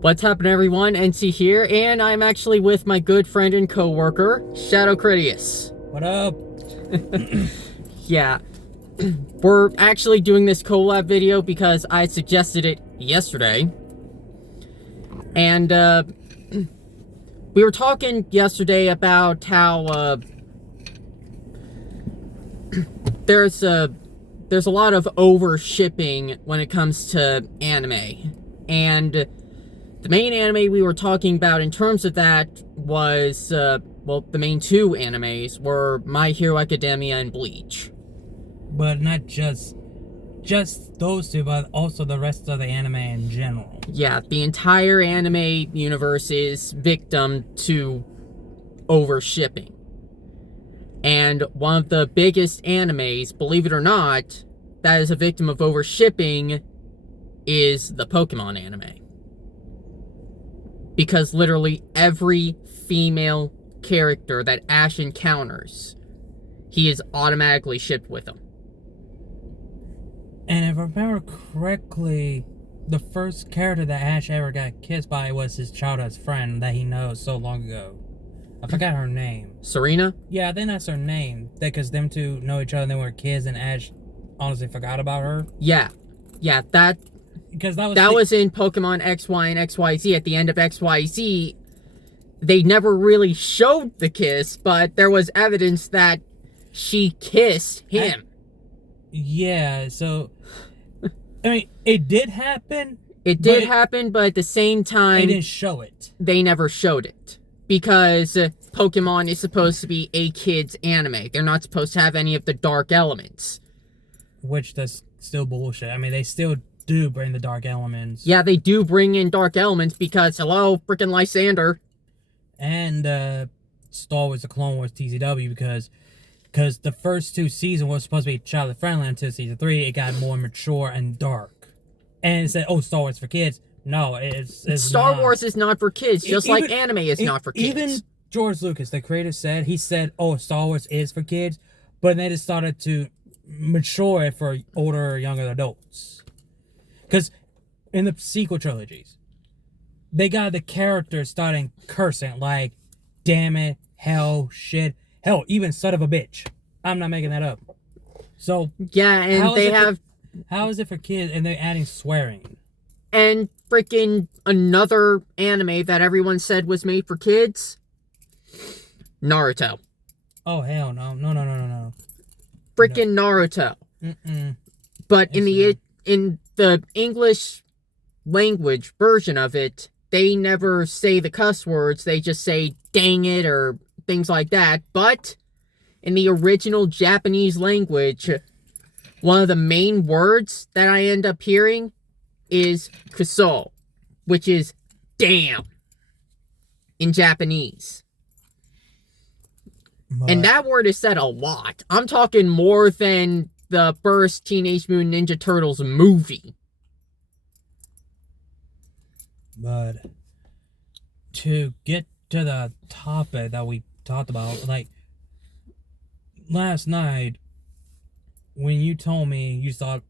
What's happening, everyone? NC here, and I'm actually with my good friend and co-worker, Shadow Critius. What up? Yeah, we're actually doing this collab video because I suggested it yesterday. And, we were talking yesterday about how, there's a lot of overshipping when it comes to anime. And the main anime we were talking about in terms of that was, well, the main two animes were My Hero Academia and Bleach. But not just those two, but also the rest of the anime in general. Yeah, the entire anime universe is victim to overshipping. And one of the biggest animes, believe it or not, that is a victim of overshipping is the Pokemon anime. Because literally every female character that Ash encounters, he is automatically shipped with them. And if I remember correctly, the first character that Ash ever got kissed by was his childhood friend that he knows so long ago. I forgot her name. Serena? Yeah, I think that's her name. Because them two know each other and they were kids, and Ash honestly forgot about her. Yeah, that was in Pokemon XY and XYZ. At the end of XYZ, they never really showed the kiss, but there was evidence that she kissed him. Yeah, so I mean, it did happen. It did happen, but at the same time, they didn't show it. They never showed it. Because Pokemon is supposed to be a kid's anime. They're not supposed to have any of the dark elements. Which, that's still bullshit. I mean, they still do bring the dark elements. Yeah, they do bring in dark elements because, hello, freaking Lysander. And, Star Wars, the Clone Wars TCW, because the first two seasons was supposed to be child friendly until season 3, it got more mature and dark. And it said, oh, Star Wars for kids. No, it's Star not. Wars is not for kids, just like anime is not for kids. Even George Lucas, the creator, said, oh, Star Wars is for kids, but they just started to mature it for older, younger adults. Because in the sequel trilogies, they got the characters starting cursing, like, damn it, hell, shit, hell, even son of a bitch. I'm not making that up. So, yeah, and how is it for kids and they're adding swearing? And freaking another anime that everyone said was made for kids, Naruto. Oh, hell no. No. Freaking Naruto. But in the English language version of it, they never say the cuss words. They just say dang it or things like that. But in the original Japanese language, one of the main words that I end up hearing is kuso, which is damn in Japanese. And that word is said a lot. I'm talking more than the first Teenage Mutant Ninja Turtles movie. But to get to the topic that we talked about, like last night when you told me you saw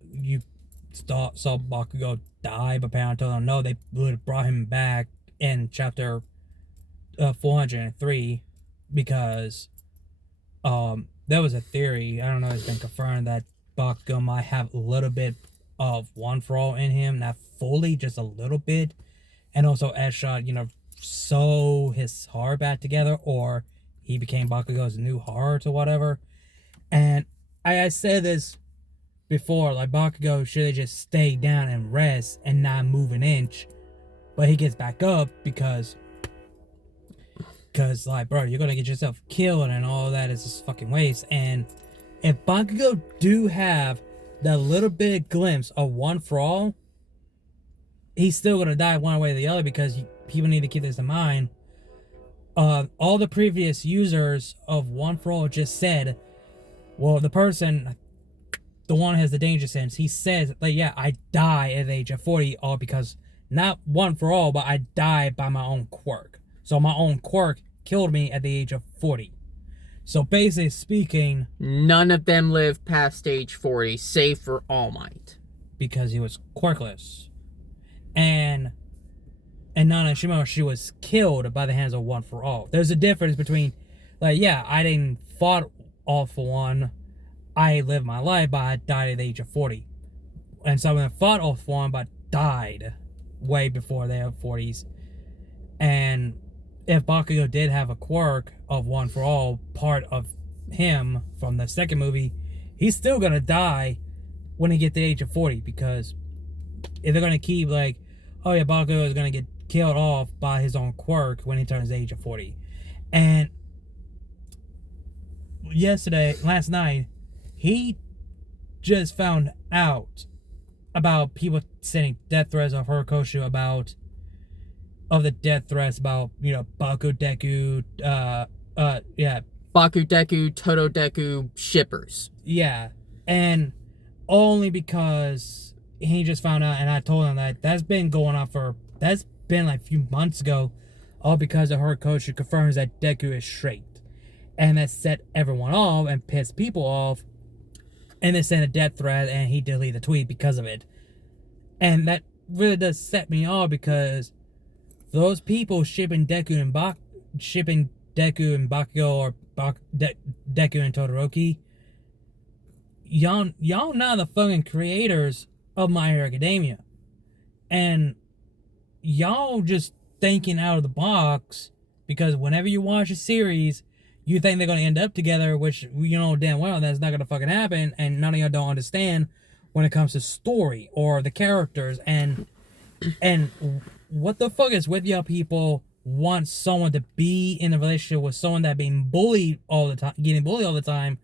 Bakugo die, but apparently told him no, they brought him back in chapter 403 because there was a theory, I don't know if it's been confirmed, that Bakugo might have a little bit of One For All in him, not fully, just a little bit, and also Edshot, sew his heart back together, or he became Bakugo's new heart or whatever. And I said this before, like, Bakugo should have just stayed down and rest and not move an inch, but he gets back up because like, bro, you're gonna get yourself killed and all that is just fucking waste. And if Bakugo do have that little bit of glimpse of One For All, he's still gonna die one way or the other, because people need to keep this in mind. All the previous users of One For All just said, well, the person, the one who has the danger sense, he says, like, yeah, I die at the age of 40, all because, not One For All, but I died by my own quirk. So my own quirk killed me at the age of 40. So basically speaking, none of them lived past age 40, save for All Might. Because he was quirkless. And Nana Shima, she was killed by the hands of One for All. There's a difference between, like, yeah, I didn't fought All for One. I lived my life, but I died at the age of 40. And some of them fought All for One, but died way before their 40s. And if Bakugo did have a quirk of One for All, part of him from the second movie, he's still gonna die when he gets to the age of 40, because if they're gonna keep like, oh yeah, Bakugo is gonna get killed off by his own quirk when he turns the age of 40. And last night, he just found out about people sending death threats of Horikoshi of the death threats about, you know, Baku Deku, Baku Deku, Todo Deku shippers. Yeah. And only because he just found out, and I told him that that's been going on that's been like a few months ago, all because of Horikoshi confirms that Deku is straight. And that set everyone off and pissed people off. And they sent a death threat, and he deleted the tweet because of it. And that really does set me off, because those people shipping Deku and Bakugo, or Deku and Todoroki, y'all not the fucking creators of My Hero Academia. And y'all just thinking out of the box, because whenever you watch a series, you think they're going to end up together, which you know damn well that's not going to fucking happen, and none of y'all don't understand when it comes to story or the characters. And what the fuck is with y'all people want someone to be in a relationship with someone that being bullied all the time, getting bullied all the time,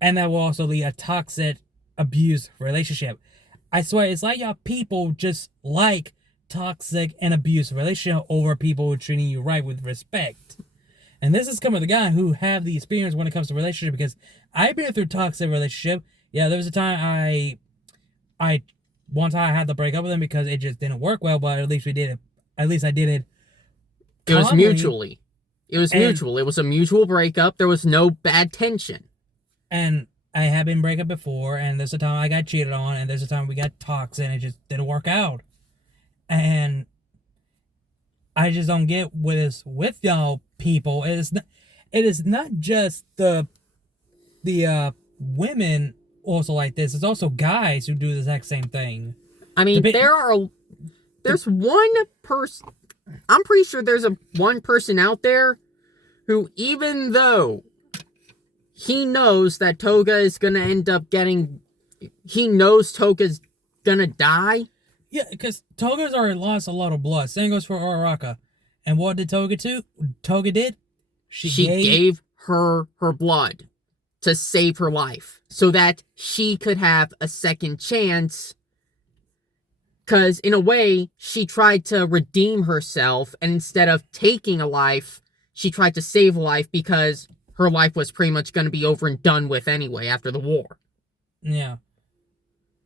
and that will also lead a toxic abuse relationship. I swear, it's like y'all people just like toxic and abusive relationship over people treating you right with respect. And this is coming from the guy who have the experience when it comes to relationship, because I've been through toxic relationship. Yeah, there was a time one time I had to break up with him because it just didn't work well, but at least we did it. At least I did it. It was mutually. It was mutual. It was a mutual breakup. There was no bad tension. And I have been break up before, and there's a time I got cheated on, and there's a time we got toxic, and it just didn't work out. And I just don't get what is with y'all people. It is not just the women also like this. It's also guys who do the exact same thing. I mean, there's one person. I'm pretty sure there's one person out there who, even though he knows that Toga is gonna end up getting, he knows Toga's gonna die. Yeah, because Toga's already lost a lot of blood. Same goes for Uraraka. And what did Toga do? Toga did? She gave her blood to save her life, so that she could have a second chance. Because, in a way, she tried to redeem herself, and instead of taking a life, she tried to save a life, because her life was pretty much going to be over and done with anyway after the war. Yeah.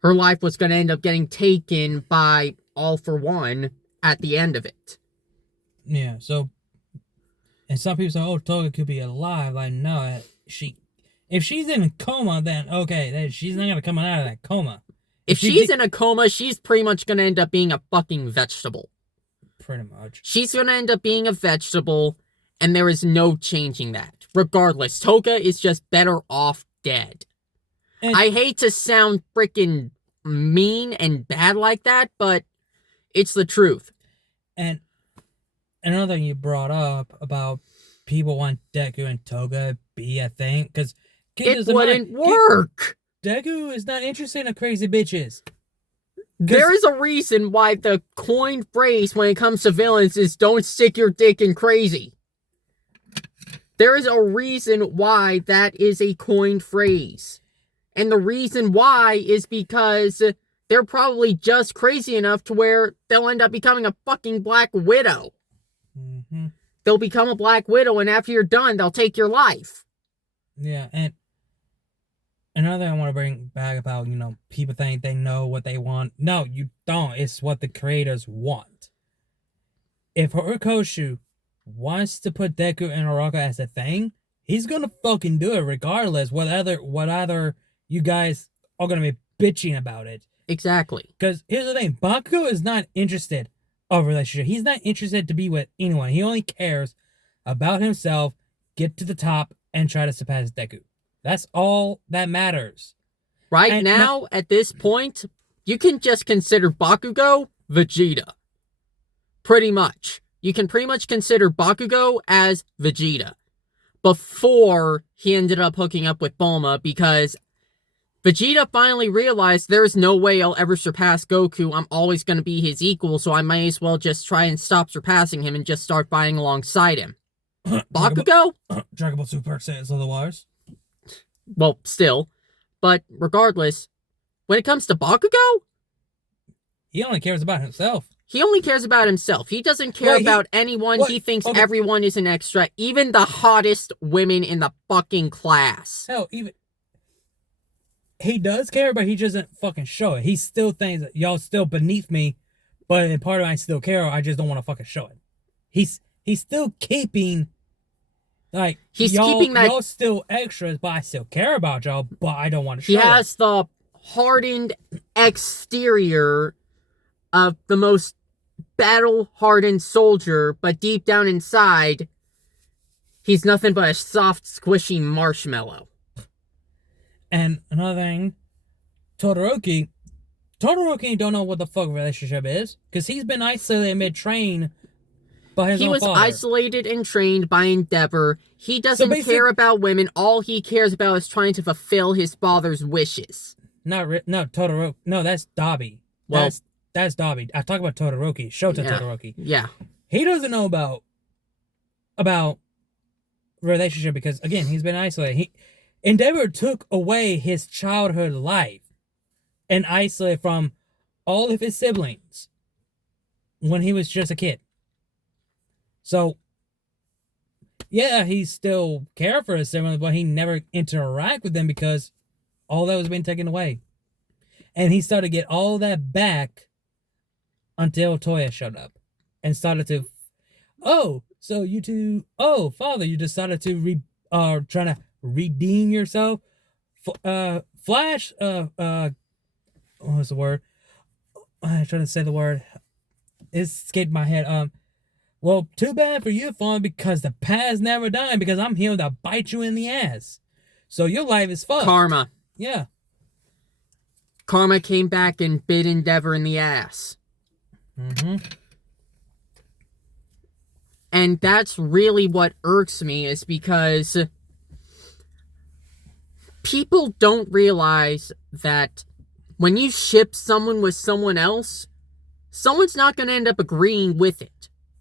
Her life was going to end up getting taken by All for One at the end of it. Yeah, so... And some people say, oh, Toga could be alive. Like, no, if she's in a coma, then okay, then she's not going to come out of that coma. If she's in a coma, she's pretty much going to end up being a fucking vegetable. Pretty much. She's going to end up being a vegetable, and there is no changing that. Regardless, Toga is just better off dead. And I hate to sound freaking mean and bad like that, but it's the truth. And another thing you brought up about people want Deku and Toga be a thing, because it wouldn't work. Deku is not interested in crazy bitches. There is a reason why the coined phrase when it comes to villains is don't stick your dick in crazy. There is a reason why that is a coined phrase. And the reason why is because they're probably just crazy enough to where they'll end up becoming a fucking Black Widow. Mm-hmm. They'll become a Black Widow, and after you're done, they'll take your life. Yeah, and another thing I want to bring back about, you know, people think they know what they want. No, you don't. It's what the creators want. If Horikoshi wants to put Deku and Uraraka as a thing, he's gonna fucking do it regardless what other you guys are gonna be bitching about it. Exactly. Because here's the thing, Bakugo is not interested a relationship. He's not interested to be with anyone. He only cares about himself, get to the top, and try to surpass Deku. That's all that matters. Right And now, at this point, you can just consider Bakugo Vegeta. Pretty much. You can pretty much consider Bakugo as Vegeta. Before he ended up hooking up with Bulma, because Vegeta finally realized there's no way I'll ever surpass Goku. I'm always going to be his equal, so I might as well just try and stop surpassing him and just start fighting alongside him. Bakugo? Dragon Ball Super says otherwise. Well, still. But regardless, when it comes to Bakugo, he only cares about himself. He only cares about himself. He doesn't care about anyone. He thinks everyone is an extra. Even the hottest women in the fucking class. Hell, even... He does care, but he doesn't fucking show it. He still thinks that y'all still beneath me, but in part of it, I still care. I just don't want to fucking show it. He's still keeping... Like, y'all still extras, but I still care about y'all, but I don't want to show it. He has the hardened exterior of the most battle-hardened soldier, but deep down inside, he's nothing but a soft, squishy marshmallow. And another thing, Todoroki don't know what the fuck relationship is, because he's been isolated mid-train by his own father. He was isolated and trained by Endeavor. He doesn't care about women. All he cares about is trying to fulfill his father's wishes. No, Todoroki. No, that's Dabi. Well, that's Dabi. I talk about Todoroki. Todoroki. Yeah. He doesn't know about relationship because, again, he's been isolated. Endeavor took away his childhood life and isolated from all of his siblings when he was just a kid. So, yeah, he still cared for his siblings, but he never interacted with them because all that was being taken away. And he started to get all that back until Toya showed up and started to, Father, you decided to trying to redeem yourself. Flash, what was the word? I'm trying to say the word. It escaped my head. Well, too bad for you, Fawn, because the past never died, because I'm here to bite you in the ass. So your life is fucked. Karma. Yeah. Karma came back and bit Endeavor in the ass. Mm-hmm. And that's really what irks me, is because people don't realize that when you ship someone with someone else, someone's not going to end up agreeing with it.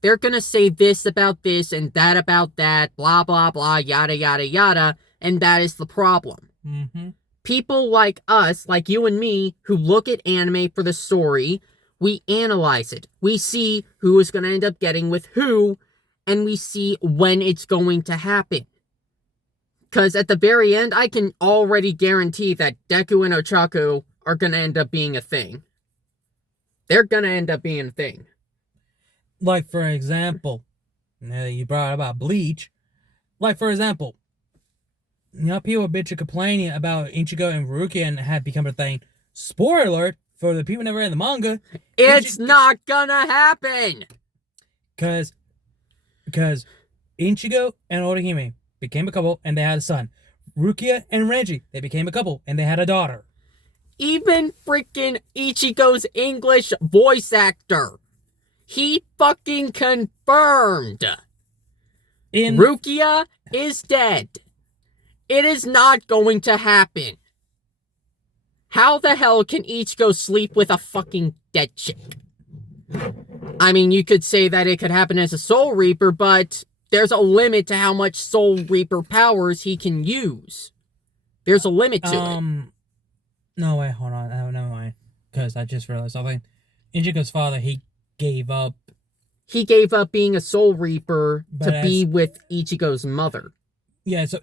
They're going to say this about this and that about that, blah, blah, blah, yada, yada, yada, and that is the problem. Mm-hmm. People like us, like you and me, who look at anime for the story, we analyze it. We see who is going to end up getting with who, and we see when it's going to happen. Because at the very end, I can already guarantee that Deku and Ochaku are going to end up being a thing. They're going to end up being a thing. Like, for example, you brought up about Bleach. Like, for example, people bitch complaining about Ichigo and Rukia and had become a thing. Spoiler alert, for the people never read the manga. It's not gonna happen! Because Ichigo and Orihime became a couple and they had a son. Rukia and Renji, they became a couple and they had a daughter. Even freaking Ichigo's English voice actor, he fucking confirmed Rukia is dead. It is not going to happen. How the hell can Ichigo sleep with a fucking dead chick? I mean, you could say that it could happen as a Soul Reaper, but there's a limit to how much Soul Reaper powers he can use. There's a limit to it. No, wait, hold on. Never mind. Because I just realized something. Ichigo's father, he gave up. He gave up being a Soul Reaper to be with Ichigo's mother. Yeah, so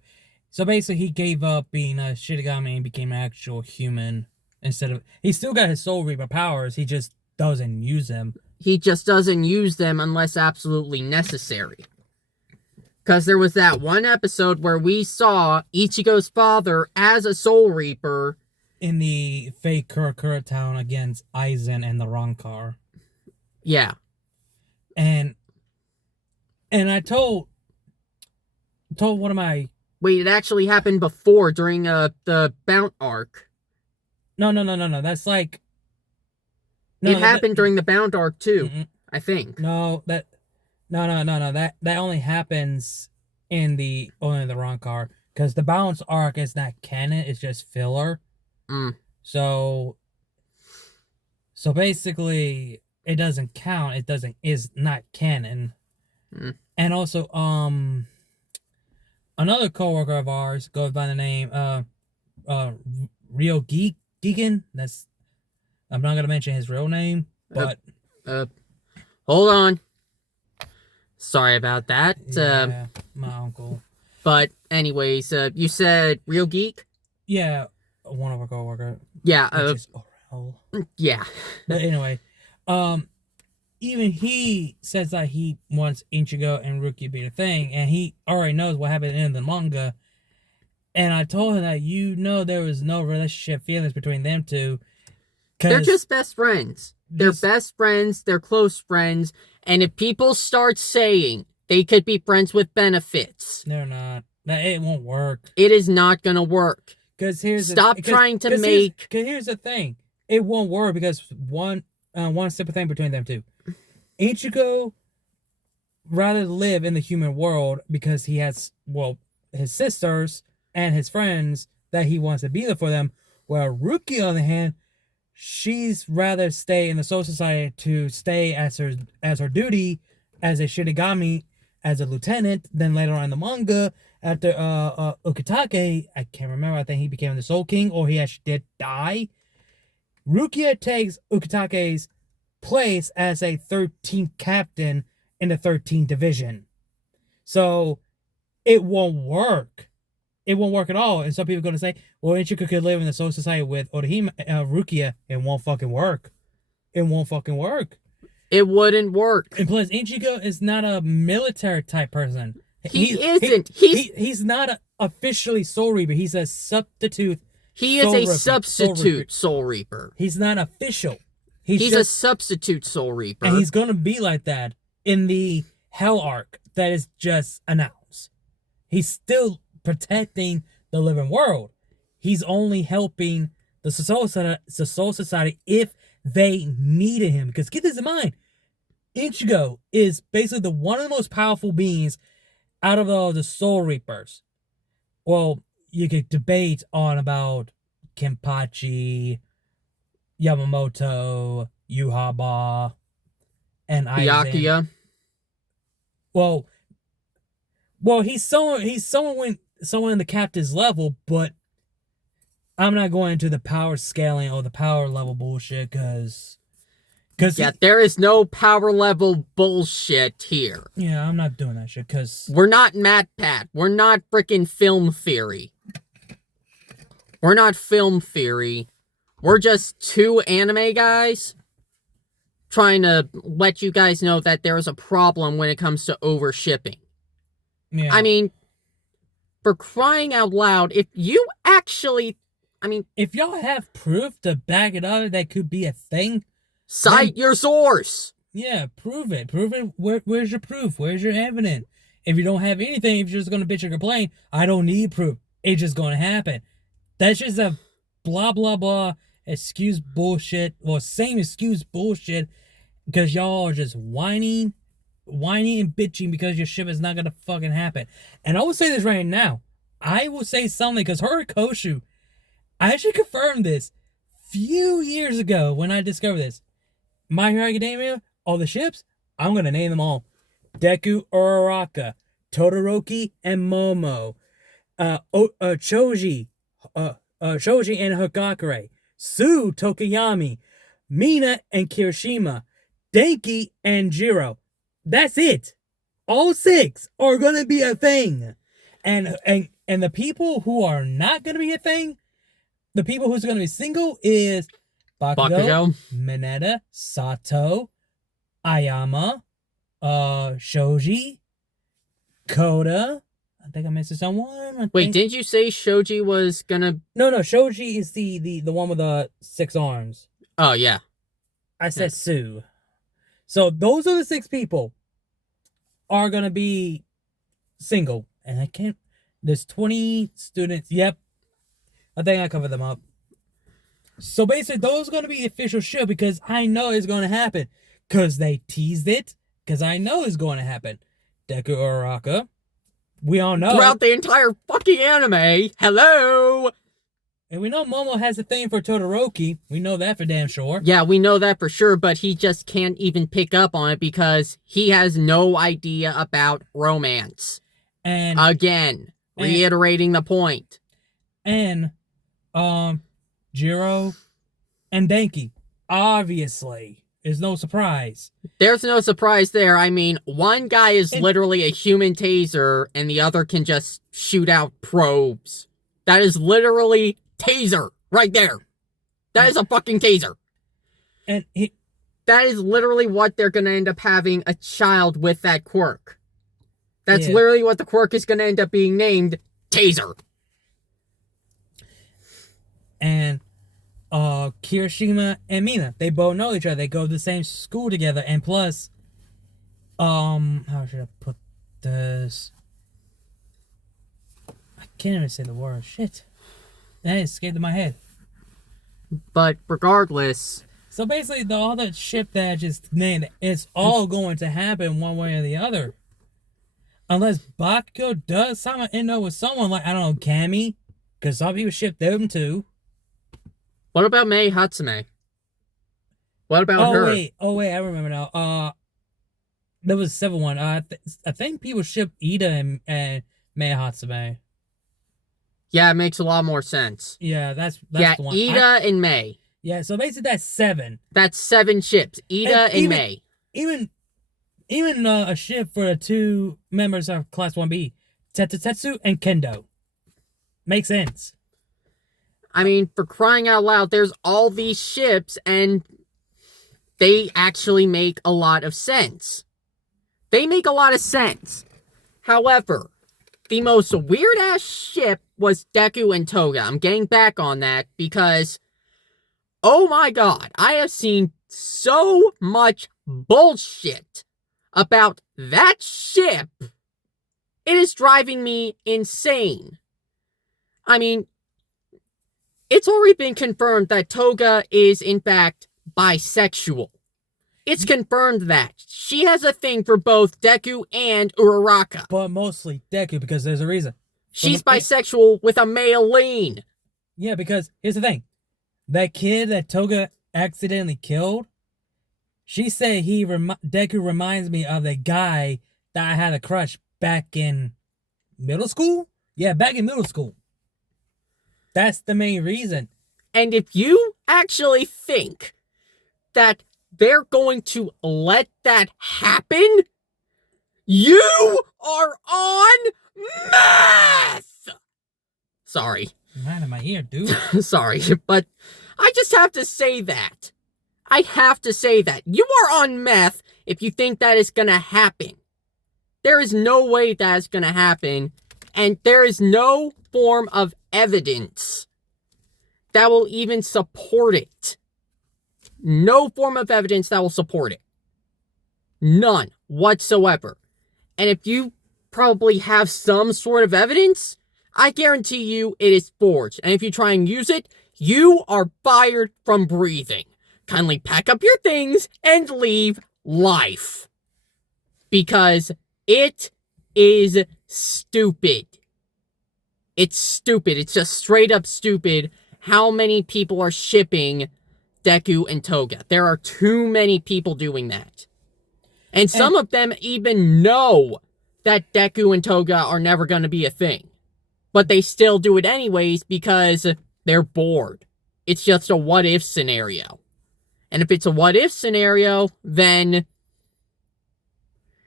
basically he gave up being a Shinigami and became an actual human instead of... He still got his Soul Reaper powers, he just doesn't use them. He just doesn't use them unless absolutely necessary. Because there was that one episode where we saw Ichigo's father as a Soul Reaper in the fake Kurakura town against Aizen and the Rancor. Yeah. And I told one of my... Wait, it actually happened before, during the Bount arc. No. That's like... It happened during the Bound arc too, I think. No. That only happens in the wrong car, because the Bounce arc is not canon. It's just filler. So basically, it doesn't count. Is not canon. And also, another coworker of ours goes by the name Rio Geekin. That's... I'm not gonna mention his real name, but hold on. Sorry about that. Yeah, my uncle. But anyways, you said Real Geek? Yeah, one of our coworkers. Yeah. Which is awhile. Yeah. But anyway, even he says that he wants Ichigo and Rukia to be the thing, and he already knows what happened in the manga. And I told him that there was no relationship feelings between them two. They're just best friends. They're best friends. They're close friends. And if people start saying they could be friends with benefits, they're not. It won't work. It is not gonna work. Because here's the thing. It won't work because one simple thing between them two. Ichigo rather live in the human world because he has his sisters and his friends that he wants to be there for them. While Rukia, on the hand, she's rather stay in the Soul Society to stay as her duty as a Shinigami, as a lieutenant. Then later on in the manga, after Ukitake, I can't remember, I think he became the Soul King, or he actually did die. Rukia takes Ukitake's place as a 13th captain in the 13th division. So it won't work. It won't work at all. And some people are going to say, well, Ichigo could live in the Soul Society with Rukia. It won't fucking work. It won't fucking work. It wouldn't work. And plus, Ichigo is not a military type person. He's not officially Soul Reaper. He's a substitute. He is a substitute Soul Reaper. He's not official. He's a substitute Soul Reaper. And he's going to be like that in the Hell arc that is just announced. He's still protecting the living world. He's only helping the Soul Society if they needed him. Because keep this in mind, Ichigo is basically one of the most powerful beings out of all the Soul Reapers. Well, you could debate on about Kenpachi, Yamamoto, Yuhaba, and Aizen. Byakuya. Well, he's someone in the captain's level, but I'm not going into the power scaling or the power level bullshit, because there is no power level bullshit here. Yeah, I'm not doing that shit, because we're not MatPat. We're not freaking Film Theory. We're not Film Theory. We're just two anime guys trying to let you guys know that there is a problem when it comes to overshipping. Yeah. I mean, for crying out loud, if you actually... if y'all have proof to back it up, that could be a thing. Cite your source. Yeah, prove it. Where's your proof? Where's your evidence? If you don't have anything, if you're just going to bitch and complain, I don't need proof. It's just going to happen. That's just a blah, blah, blah excuse bullshit. Well, same excuse bullshit. Because y'all are just whining and bitching because your ship is not going to fucking happen. And I will say this right now. I will say something because Horikoshi, I actually confirmed this few years ago when I discovered this. My Hero Academia, all the ships, I'm going to name them all. Deku Uraraka, Todoroki and Momo, Choji and Hagakure, Su Tokiyami, Mina and Kirishima, Denki and Jiro. That's it. All 6 are going to be a thing. And the people who are not going to be a thing, the people who's going to be single is Bakugo, Mineta, Sato, Ayama, Shoji, Koda. I think I'm missing someone. Wait, didn't you say Shoji was gonna... No, Shoji is the one with the 6 arms. Oh, yeah. I said Sue. So those are the 6 people are gonna be single, and I can't. There's 20 students. Yep, I think I covered them up. So basically, those are gonna be the official ship because I know it's gonna happen. Cause they teased it. Cause I know it's going to happen. Deku Uraraka. We all know. Throughout the entire fucking anime. Hello! And we know Momo has a thing for Todoroki. We know that for damn sure. Yeah, we know that for sure, but he just can't even pick up on it because he has no idea about romance. And again, reiterating the point. And Jiro and Denki. Obviously. Is no surprise. There's no surprise there. I mean, one guy is literally a human taser, and the other can just shoot out probes. That is literally taser right there. That is a fucking taser. And that is literally what they're going to end up having a child with that quirk. That's literally what the quirk is going to end up being named, Taser. And Kirishima and Mina, they both know each other. They go to the same school together. And plus, how should I put this? I can't even say the word. Shit. That escaped my head. But regardless. So basically, all the shit that I just named, it's all going to happen one way or the other. Unless Bakugo does somehow end up with someone like, I don't know, Cammy. Because some people ship them too. What about Mei Hatsume? What about her? Oh wait, I remember now. There was a 7-1. I think people ship Ida and Mei Hatsume. Yeah, it makes a lot more sense. Yeah, that's the one. Ida and Mei. Yeah, so basically that's 7. That's 7 ships. Ida and Mei. Even a ship for the 2 members of Class 1B, Tetsu and Kendo. Makes sense. I mean, for crying out loud, there's all these ships, and they actually make a lot of sense. They make a lot of sense. However, the most weird-ass ship was Deku and Toga. I'm getting back on that because, oh my god, I have seen so much bullshit about that ship. It is driving me insane. I mean, it's already been confirmed that Toga is, in fact, bisexual. It's confirmed that. She has a thing for both Deku and Uraraka. But mostly Deku, because there's a reason. She's bisexual with a male lean. Yeah, because here's the thing. That kid that Toga accidentally killed, she said Deku reminds me of the guy that I had a crush back in middle school? Yeah, back in middle school. That's the main reason. And if you actually think that they're going to let that happen, you are on meth! Sorry. Right in my ear, dude. Sorry, but I just have to say that. I have to say that. You are on meth if you think that is gonna happen. There is no way that is gonna happen, and there is no form of evidence that will even support it. No form of evidence that will support it. None whatsoever. And if you probably have some sort of evidence, I guarantee you it is forged. And if you try and use it, you are fired from breathing. Kindly pack up your things and leave life. Because it is stupid. It's stupid. It's just straight up stupid how many people are shipping Deku and Toga. There are too many people doing that. And some of them even know that Deku and Toga are never going to be a thing. But they still do it anyways because they're bored. It's just a what-if scenario. And if it's a what-if scenario, then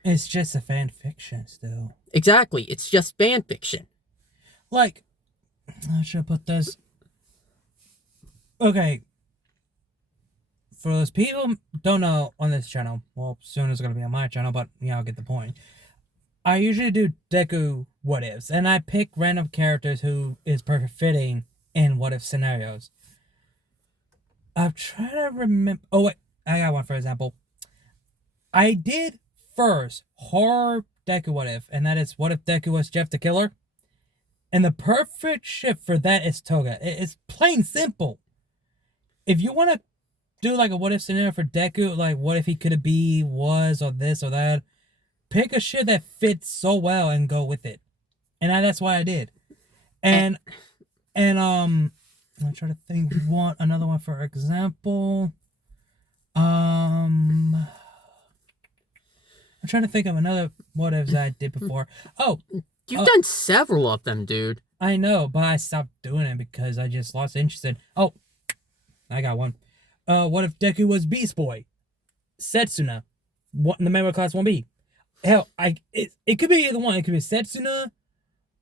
it's just a fan fiction still. Exactly. It's just fan fiction. Like, how should I put this? Okay. For those people who don't know on this channel, well, soon it's going to be on my channel, but, I'll get the point. I usually do Deku what-ifs, and I pick random characters who is perfect fitting in what-if scenarios. I'm trying to remember... Oh, wait. I got one, for example. I did first horror Deku What If, and that is what if Deku was Jeff the Killer? And the perfect ship for that is Toga. It's plain simple. If you want to do like a what if scenario for Deku, like what if he could be, was, or this or that, pick a ship that fits so well and go with it. And that's what I did. And I'm trying to think another one for example. I'm trying to think of another what ifs I did before. Oh, you've done several of them, dude. I know, but I stopped doing it because I just lost interest in. Oh, I got one. What if Deku was Beast Boy? Setsuna, the member class 1B. Hell, it could be either one. It could be Setsuna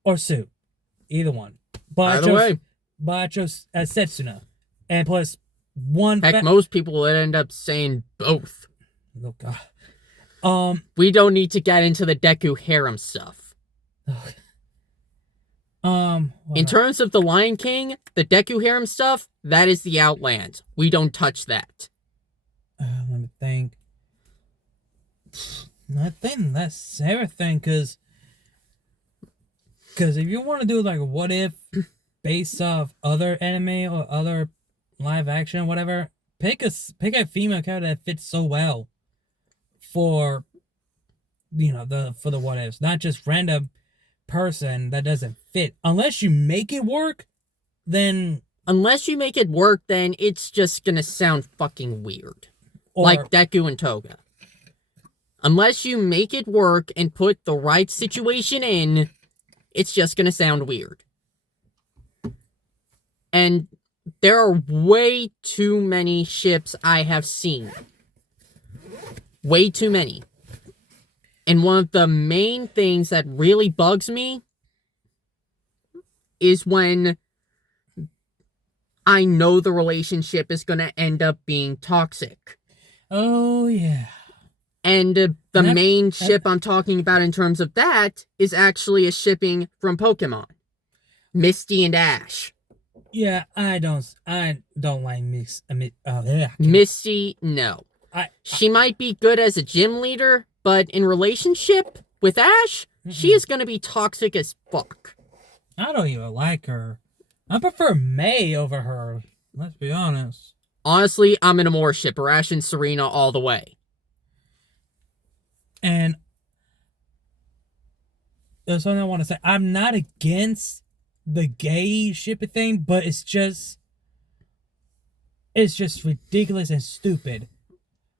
or Sue. Either one. But I chose Setsuna. And plus one. Heck, most people would end up saying both. Oh god. We don't need to get into the Deku harem stuff. In terms of the Lion King, the Deku harem stuff, that is the Outland. We don't touch that. Let me think. I think that's everything, because if you want to do like a what if based off other anime or other live action, whatever, pick a female character that fits so well for for the what ifs, not just random person that doesn't fit. Unless you make it work, then it's just gonna sound fucking weird. Like Deku and Toga. Unless you make it work and put the right situation in, it's just gonna sound weird. And there are way too many ships I have seen. Way too many. And one of the main things that really bugs me is when I know the relationship is going to end up being toxic. Oh, yeah. And the main ship I'm talking about in terms of that is actually a shipping from Pokemon. Misty and Ash. Yeah, I don't like Misty, no. She might be good as a gym leader, but in relationship with Ash, she is going to be toxic as fuck. I don't even like her. I prefer May over her. Let's be honest. Honestly, I'm in a more shipper. Ash and Serena all the way. And there's something I want to say. I'm not against the gay shipper thing, but it's just ridiculous and stupid.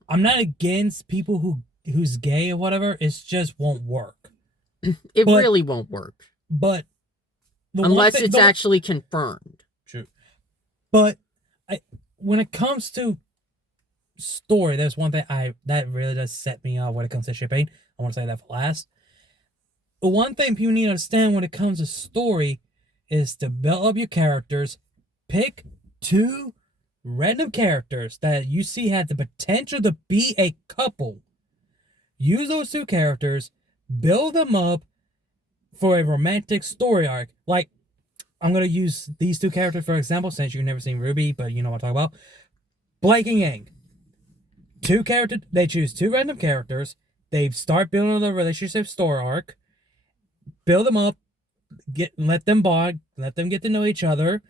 I'm not against people who's gay or whatever. It just won't work. It really won't work. But unless it's actually confirmed. True. But when it comes to story, there's one thing that really does set me off when it comes to shipping. I want to say that for last. The one thing people need to understand when it comes to story is to build up your characters, pick 2 random characters that you see have the potential to be a couple. Use those 2 characters, build them up for a romantic story arc. Like, I'm going to use these 2 characters for example, since you've never seen Ruby, but you know what I'm talking about. Blake and Yang. 2 characters, they choose 2 random characters, they start building the relationship story arc, build them up, let them bond, let them get to know each other,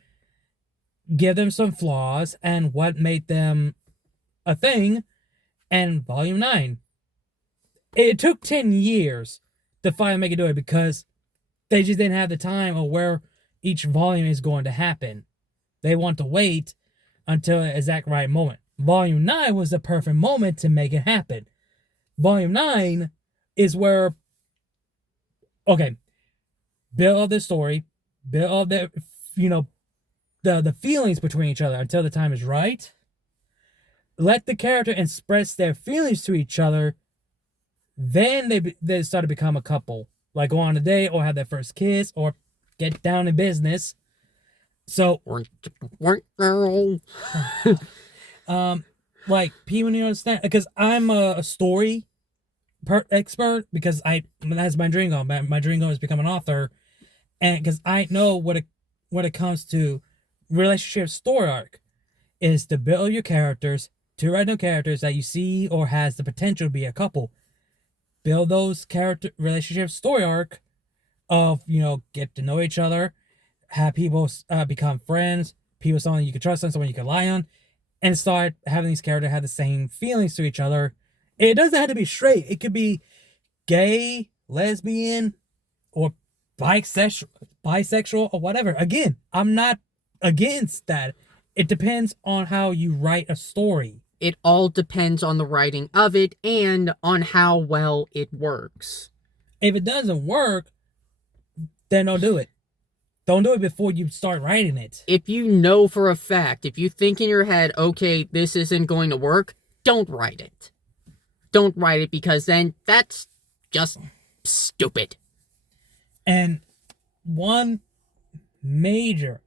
give them some flaws and what made them a thing, and Volume 9. It took 10 years to finally make it do it because they just didn't have the time or where each volume is going to happen. They want to wait until the exact right moment. Volume 9 was the perfect moment to make it happen. Volume 9 is where, okay, build all this story, build all the, the feelings between each other until the time is right. Let the character express their feelings to each other. Then they start to become a couple. Like go on a date or have their first kiss or get down in business. So, like people need to understand, because I'm a story expert, because that's my dream goal. My dream goal is to become an author, and because I know when it comes to relationship story arc is to build your characters, two random characters that you see or has the potential to be a couple. Build those character relationship story arc of, get to know each other, have people become friends, people someone you can trust on, someone you can rely on, and start having these characters have the same feelings to each other. It doesn't have to be straight. It could be gay, lesbian, or bisexual or whatever. Again, I'm not against that. It depends on how you write a story. It all depends on the writing of it and on how well it works. If it doesn't work, then don't do it. Don't do it before you start writing it. If you know for a fact, if you think in your head, okay, this isn't going to work, don't write it. Don't write it, because then that's just stupid. And one major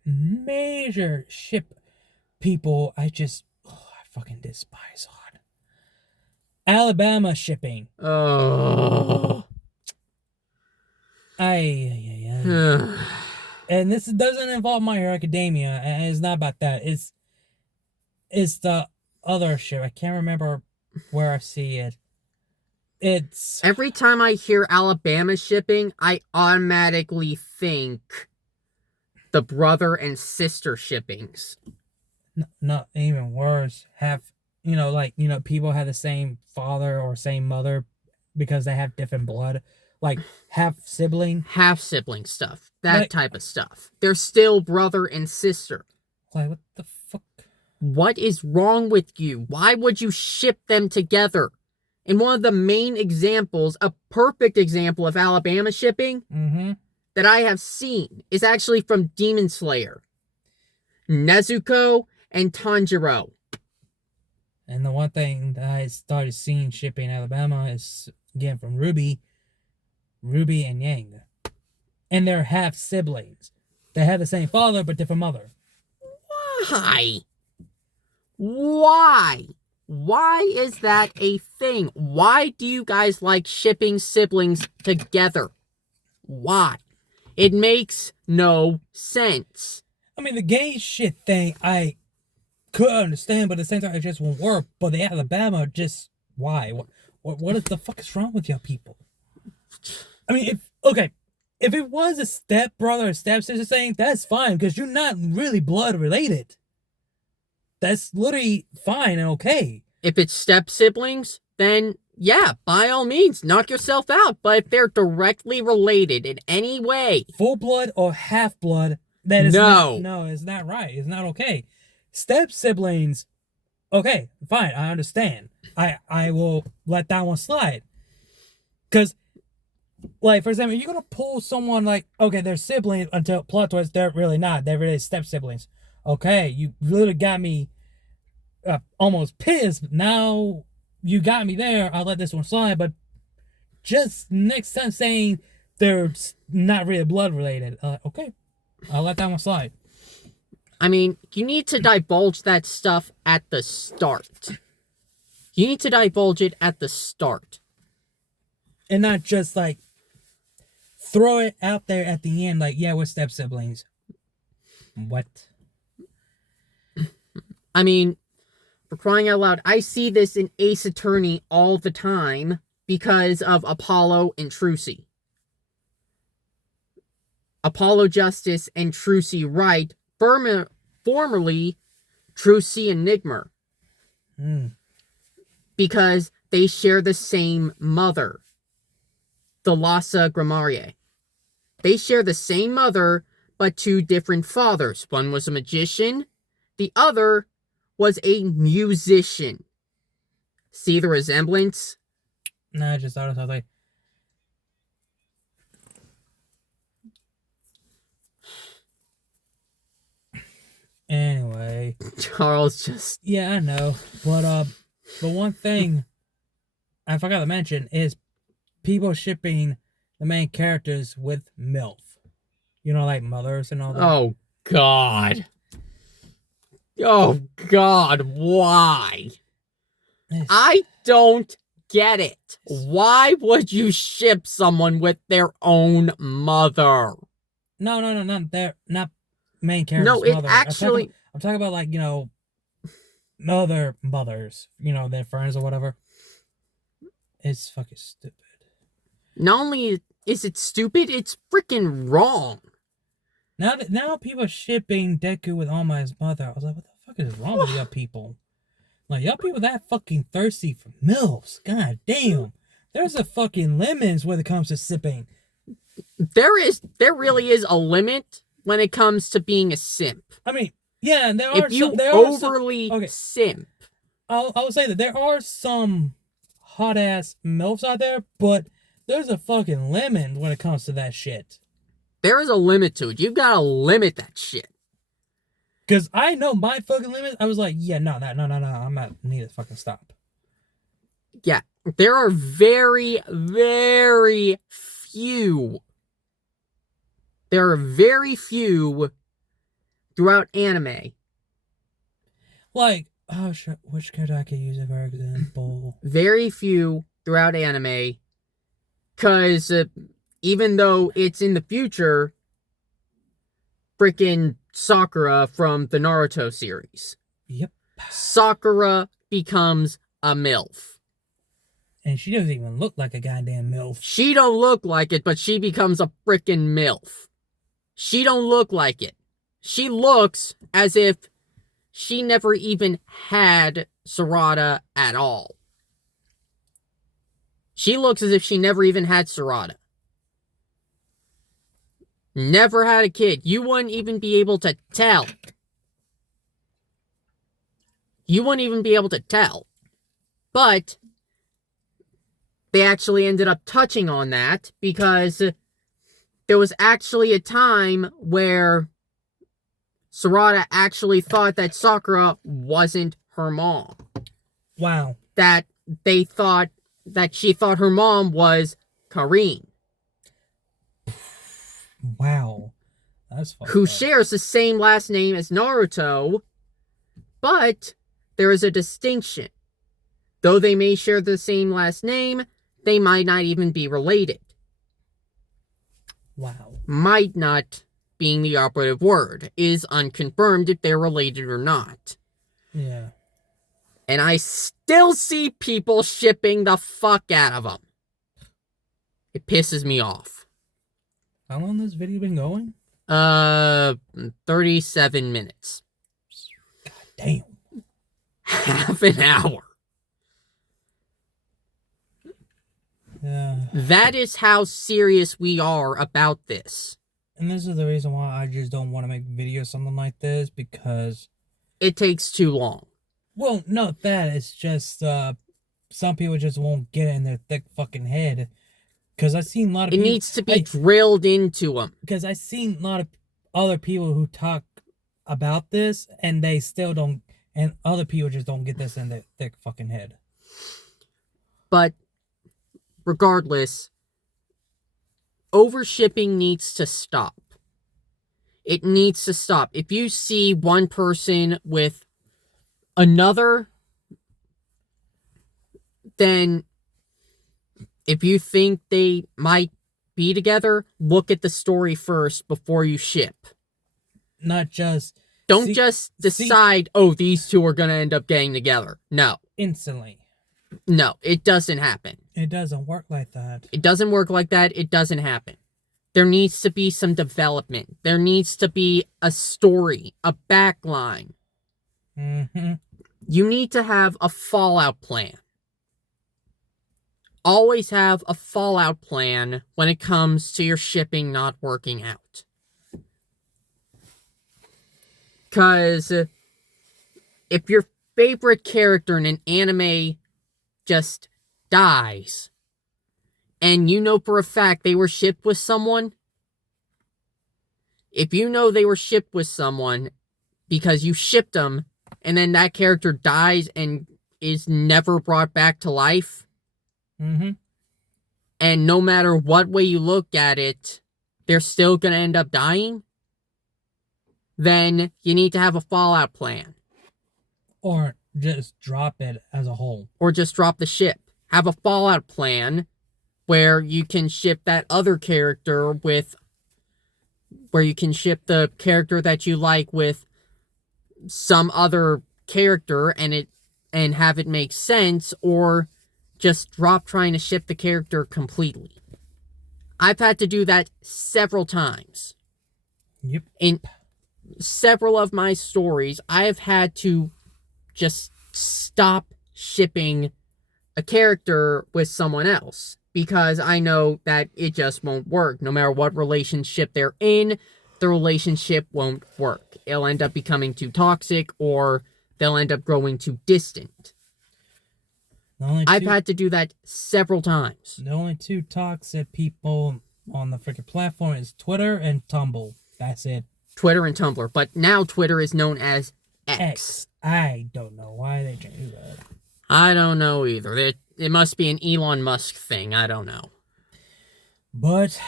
ship people I fucking despise on. Alabama shipping. Oh. And this doesn't involve My Hero Academia, and it's not about that. It's the other ship. I can't remember where I see it. It's every time I hear Alabama shipping, I automatically think the brother and sister shippings. Not even worse. People have the same father or same mother because they have different blood. Like half sibling stuff. That type of stuff. They're still brother and sister. Like, what the fuck? What is wrong with you? Why would you ship them together? And one of the main examples, a perfect example of Alabama shipping that I have seen is actually from Demon Slayer. Nezuko and Tanjiro. And the one thing that I started seeing shipping Alabama is, again, from Ruby and Yang. And they're half siblings. They have the same father but different mother. Why? Why? Why is that a thing? Why do you guys like shipping siblings together? Why? It makes no sense. I mean, the gay shit thing, I could understand, but at the same time, it just won't work. But the Alabama, just, why? What the fuck is wrong with y'all people? I mean, if it was a stepbrother or stepsister thing, that's fine, because you're not really blood related. That's literally fine and okay. If it's step siblings, then yeah, by all means, knock yourself out. But if they're directly related in any way, full blood or half blood, that is it's not right. It's not okay. Step siblings, okay, fine, I understand. I will let that one slide. Because, like, for example, you're gonna pull someone like, okay, they're siblings until plot twist, they're really not. They're really step siblings. Okay, you really got me almost pissed. Now you got me there. I'll let this one slide. But just next time saying they're not really blood related, okay, I'll let that one slide. I mean, you need to divulge that stuff at the start. You need to divulge it at the start. And not just, like, throw it out there at the end, like, yeah, we're step siblings. What? I mean, for crying out loud, I see this in Ace Attorney all the time because of Apollo and Trucy. Apollo Justice and Trucy Wright, formerly Trucy and Nigma. Because they share the same mother, the Lhasa Grammarier. They share the same mother, but two different fathers. One was a magician, the other was a musician. See the resemblance? No, I just thought of something. Anyway. Charles just... Yeah, I know. But, the one thing I forgot to mention is people shipping the main characters with MILF. You know, like mothers and all that. Oh, God. Oh, God, why? I don't get it. Why would you ship someone with their own mother? No, not main character's no, it mother. actually... I'm talking about, like, you know, other mothers, their friends or whatever. It's fucking stupid. Not only is it stupid, it's freaking wrong. Now people are shipping Deku with All Might's mother. I was like, what the fuck is wrong with y'all people? Like, y'all people that fucking thirsty for MILFs. God damn. There's a fucking limits when it comes to sipping. There really is a limit when it comes to being a simp. I mean, yeah, there if are you some, there overly are some, okay. simp. I'll say that there are some hot ass MILFs out there, but there's a fucking limit when it comes to that shit. There is a limit to it. You've got to limit that shit. Because I know my fucking limit. I was like, yeah, no. I'm not need to fucking stop. Yeah. There are very, very few. There are very few throughout anime. Like, oh shit, which character I could use for example? Very few throughout anime. Because even though it's in the future, freaking Sakura from the Naruto series. Yep. Sakura becomes a MILF. And she doesn't even look like a goddamn MILF. She don't look like it, but she becomes a freaking MILF. She don't look like it. She looks as if she never even had Sarada at all. She looks as if she never even had Sarada. Never had a kid. You wouldn't even be able to tell. You wouldn't even be able to tell. But they actually ended up touching on that because there was actually a time where Sarada actually thought that Sakura wasn't her mom. Wow. That she thought her mom was Karin. Wow. That's fucked who up. shares the same last name as Naruto, but there is a distinction. Though they may share the same last name, they might not even be related. Wow. Might not being the operative word. Is unconfirmed if they're related or not. Yeah. And I still see people shipping the fuck out of them. It pisses me off. How long has this video been going? 37 minutes. God damn. Half an hour. Yeah. That is how serious we are about this. And this is the reason why I just don't want to make videos something like this, because it takes too long. Well, not that. It's just some people just won't get it in their thick fucking head. Because I've seen a lot of people... It needs to be drilled into them. Because I've seen a lot of other people who talk about this, and they still don't... And other people just don't get this in their thick fucking head. But, regardless, overshipping needs to stop. It needs to stop. If you see one person with another, then if you think they might be together, look at the story first before you ship. Not just... Don't just decide, oh, these two are going to end up getting together. No. Instantly. No, it doesn't happen. It doesn't work like that. It doesn't work like that. It doesn't happen. There needs to be some development. There needs to be a story, a backline. Mm-hmm. You need to have a fallout plan. Always have a fallout plan when it comes to your shipping not working out. Because if your favorite character in an anime just dies, and you know for a fact they were shipped with someone, if you know they were shipped with someone because you shipped them, and then that character dies and is never brought back to life, mm-hmm. and no matter what way you look at it, they're still going to end up dying, then you need to have a fallout plan. Or just drop it as a whole. Or just drop the ship. Have a fallout plan where you can ship that other character with... Where you can ship the character that you like with some other character and have it make sense, or just drop trying to ship the character completely. I've had to do that several times. Yep. In several of my stories, I have had to just stop shipping a character with someone else because I know that it just won't work. No matter what relationship they're in, the relationship won't work. It'll end up becoming too toxic, or they'll end up growing too distant. I've had to do that several times. The only two toxic people on the freaking platform is Twitter and Tumblr. That's it. Twitter and Tumblr. But now Twitter is known as X. I don't know why they changed that. I don't know either. It must be an Elon Musk thing. I don't know. But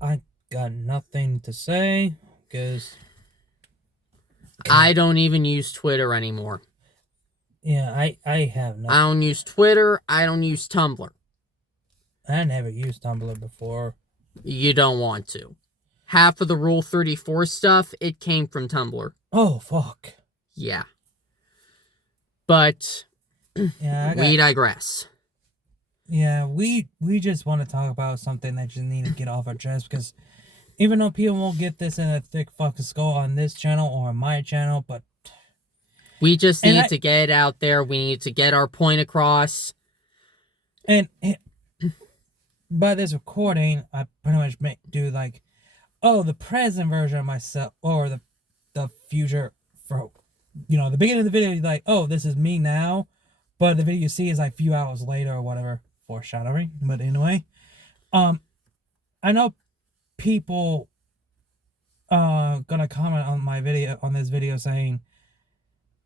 I got nothing to say because I don't even use Twitter anymore. Yeah, I have nothing. I don't use Twitter. I don't use Tumblr. I never used Tumblr before. You don't want to. Half of the Rule 34 stuff, it came from Tumblr. Oh, fuck. Yeah. But yeah, we digress. Yeah, we just want to talk about something that just need to get off our chest, because even though people won't get this in a thick fucking skull on this channel or on my channel, but we just need to get it out there. We need to get our point across. And by this recording, I pretty much do like, oh, the present version of myself, or the future for, the beginning of the video, you're like, oh, this is me now. But the video you see is like a few hours later or whatever, foreshadowing. But anyway, I know people gonna comment on this video saying,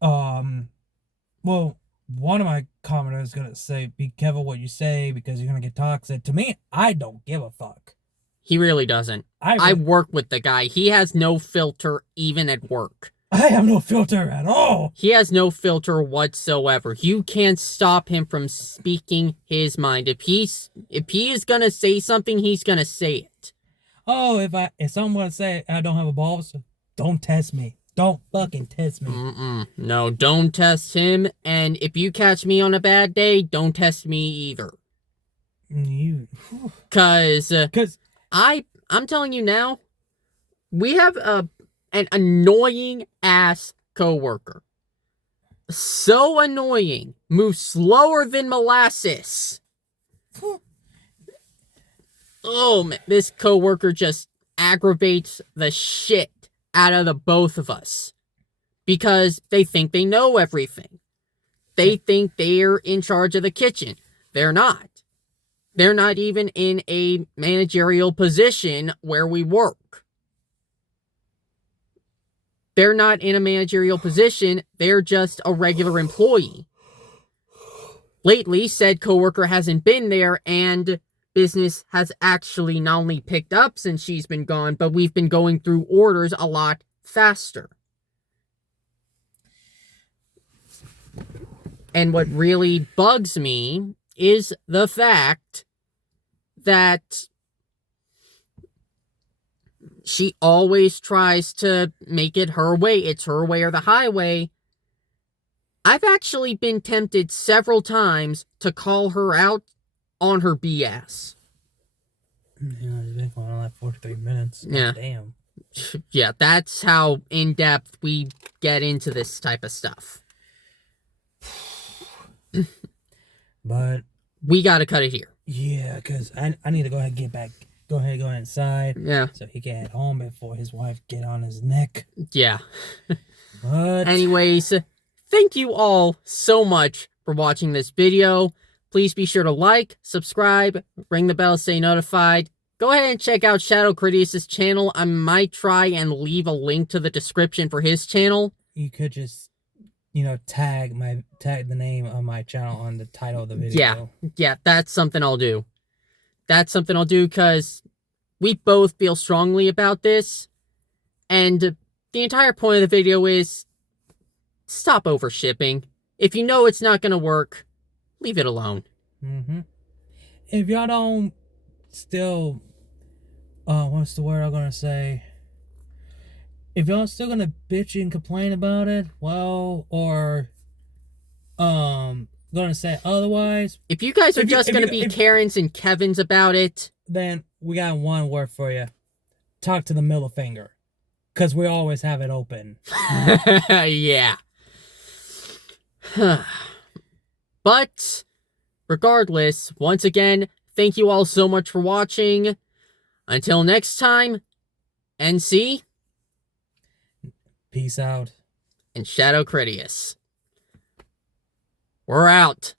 well, one of my commenters is gonna say, be careful what you say because you're gonna get toxic. To me, I don't give a fuck. He really doesn't. I work with the guy. He has no filter even at work. I have no filter at all. He has no filter whatsoever. You can't stop him from speaking his mind. If he is gonna say something, he's gonna say it. Oh, if someone say I don't have a balls, don't test me. Don't fucking test me. No, don't test him. And if you catch me on a bad day, don't test me either. Cause I'm telling you now, we have an annoying ass coworker. So annoying. Moves slower than molasses. Oh man, this coworker just aggravates the shit out of the both of us. Because they think they know everything. They think they're in charge of the kitchen. They're not. They're not even in a managerial position where we work. They're not in a managerial position. They're just a regular employee. Lately, said coworker hasn't been there, and business has actually not only picked up since she's been gone, but we've been going through orders a lot faster. And what really bugs me is the fact that she always tries to make it her way. It's her way or the highway. I've actually been tempted several times to call her out on her BS. Yeah, it's been going on like 43 minutes. Yeah. Damn. Yeah, that's how in-depth we get into this type of stuff. But we gotta cut it here. Yeah, because I need to go ahead and go inside. Yeah. So he can head home before his wife get on his neck. Yeah. But anyways, thank you all so much for watching this video. Please be sure to like, subscribe, ring the bell, stay notified. Go ahead and check out Shadow Critius' channel. I might try and leave a link to the description for his channel. You could just, tag the name of my channel on the title of the video. Yeah, that's something I'll do. That's something I'll do because we both feel strongly about this. And the entire point of the video is stop overshipping. If you know it's not going to work, leave it alone. If y'all don't still, what's the word I'm going to say? if y'all still gonna bitch and complain about it, well, or gonna say otherwise, if you guys are just gonna be Karens and Kevins about it, then we got one word for you: talk to the middle finger, because we always have it open. Yeah. But regardless, once again, thank you all so much for watching. Until next time, NC. Peace out. And Shadow Critius. We're out.